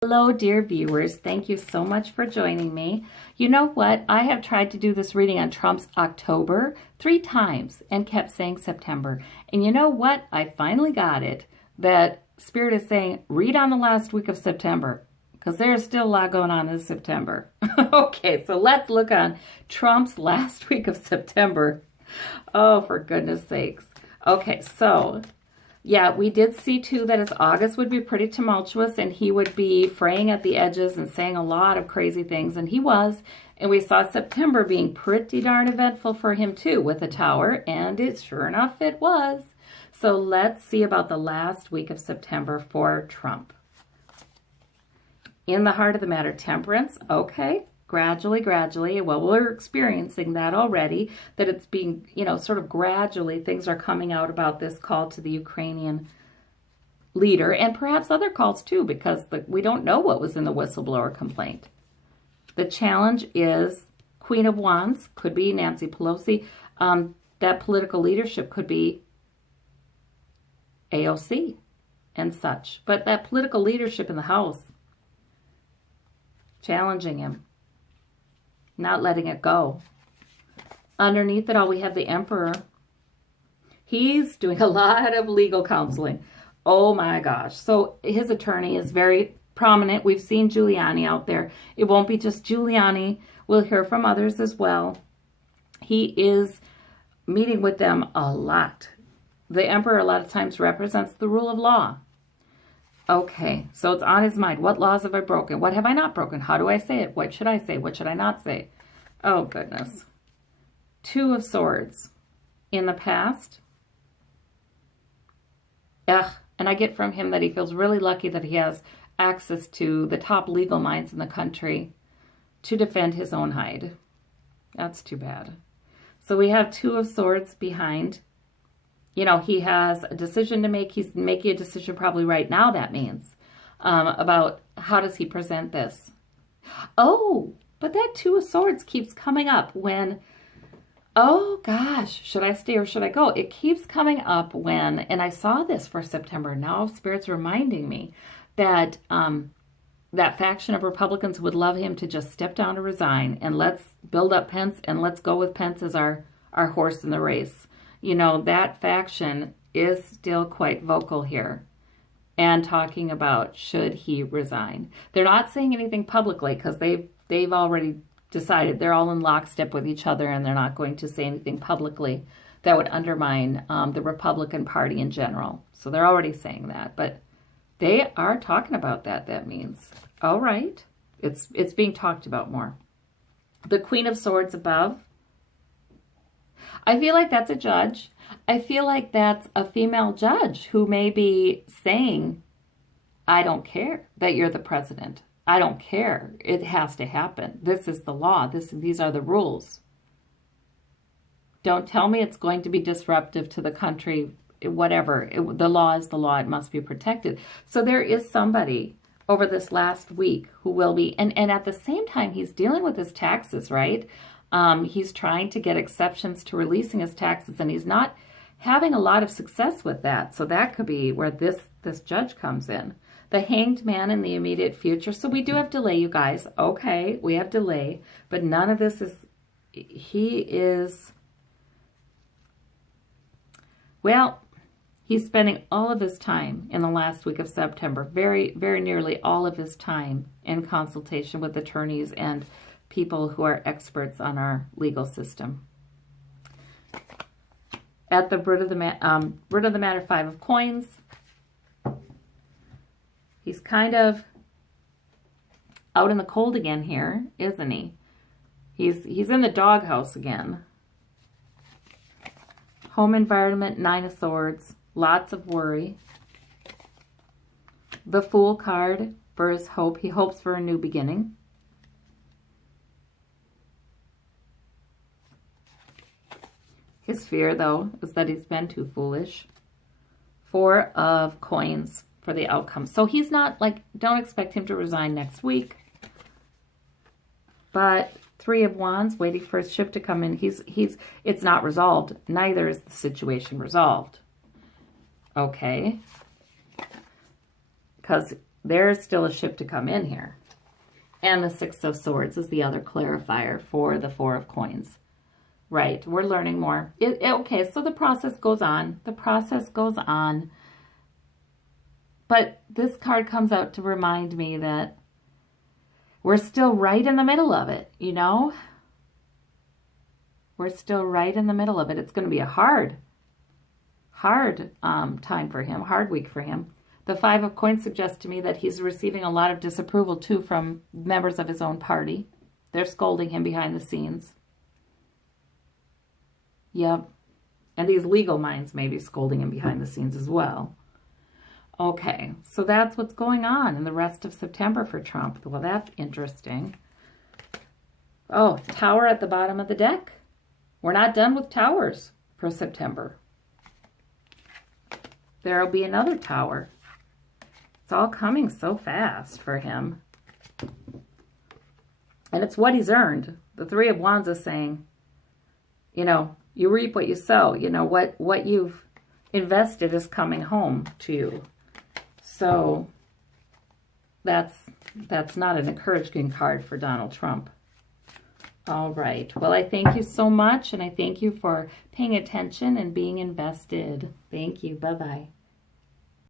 Hello, dear viewers. Thank you so much for joining me. You know what? I have tried to do this reading on Trump's October 3 times and kept saying September. And you know what? I finally got it. That Spirit is saying, read on the last week of September, because there's still a lot going on in September. Okay, so let's look on Trump's last week of September. Oh, for goodness sakes. Okay, so yeah, we did see too that his August would be pretty tumultuous and he would be fraying at the edges and saying a lot of crazy things, and he was. And we saw September being pretty darn eventful for him too with the Tower, and it sure enough it was. So let's see about the last week of September for Trump. In the heart of the matter, temperance, okay. Gradually, well, we're experiencing that already, that it's being, sort of gradually things are coming out about this call to the Ukrainian leader, and perhaps other calls too, because we don't know what was in the whistleblower complaint. The challenge is Queen of Wands, could be Nancy Pelosi. That political leadership could be AOC and such. But that political leadership in the House, challenging him. Not letting it go. Underneath it all, we have the Emperor. He's doing a lot of legal counseling. Oh my gosh. So his attorney is very prominent. We've seen Giuliani out there. It won't be just Giuliani. We'll hear from others as well. He is meeting with them a lot. The Emperor a lot of times represents the rule of law. Okay, so it's on his mind. What laws have I broken? What have I not broken? How do I say it? What should I say? What should I not say? Oh, goodness. Two of Swords. In the past. Ugh. And I get from him that he feels really lucky that he has access to the top legal minds in the country to defend his own hide. That's too bad. So we have Two of Swords behind. He has a decision to make. He's making a decision probably right now, that means, about how does he present this. Oh, but that Two of Swords keeps coming up when, oh gosh, should I stay or should I go? It keeps coming up when, and I saw this for September. Now Spirit's reminding me that that faction of Republicans would love him to just step down and resign, and let's build up Pence, and let's go with Pence as our horse in the race. That faction is still quite vocal here and talking about should he resign. They're not saying anything publicly because they've already decided they're all in lockstep with each other, and they're not going to say anything publicly that would undermine the Republican Party in general. So they're already saying that, but they are talking about that. That means, all right, it's being talked about more. The Queen of Swords above. I feel like that's a judge. I feel like that's a female judge who may be saying, I don't care that you're the president. I don't care. It has to happen. This is the law. These are the rules. Don't tell me it's going to be disruptive to the country, whatever. The law is the law. It must be protected. So there is somebody over this last week who will be, and at the same time, he's dealing with his taxes, right? He's trying to get exceptions to releasing his taxes, and he's not having a lot of success with that. So that could be where this judge comes in. The Hanged Man in the immediate future. So we do have delay, you guys. Okay, we have delay, but none of this is, he's spending all of his time in the last week of September, very, very nearly all of his time in consultation with attorneys and people who are experts on our legal system. At the root of the matter, Five of Coins. He's kind of out in the cold again here, isn't he? He's in the doghouse again. Home environment, Nine of Swords. Lots of worry. The Fool card for his hope. He hopes for a new beginning. His fear, though, is that he's been too foolish. Four of Coins for the outcome. So he's not, don't expect him to resign next week. But Three of Wands, waiting for his ship to come in. It's not resolved. Neither is the situation resolved. Okay. Because There's still a ship to come in here. And the Six of Swords is the other clarifier for the Four of Coins. Right, we're learning more. Okay, so the process goes on. The process goes on. But this card comes out to remind me that we're still right in the middle of it, you know? We're still right in the middle of it. It's going to be a hard time for him, hard week for him. The Five of Coins suggests to me that he's receiving a lot of disapproval, too, from members of his own party. They're scolding him behind the scenes. Yep. And these legal minds may be scolding him behind the scenes as well. Okay, so that's what's going on in the rest of September for Trump. Well, that's interesting. Oh, Tower at the bottom of the deck. We're not done with towers for September. There'll be another tower. It's all coming so fast for him. And it's what he's earned. The Three of Wands is saying, you know, you reap what you sow. You know, what you've invested is coming home to you. So that's not an encouraging card for Donald Trump. All right. Well, I thank you so much, and I thank you for paying attention and being invested. Thank you. Bye-bye.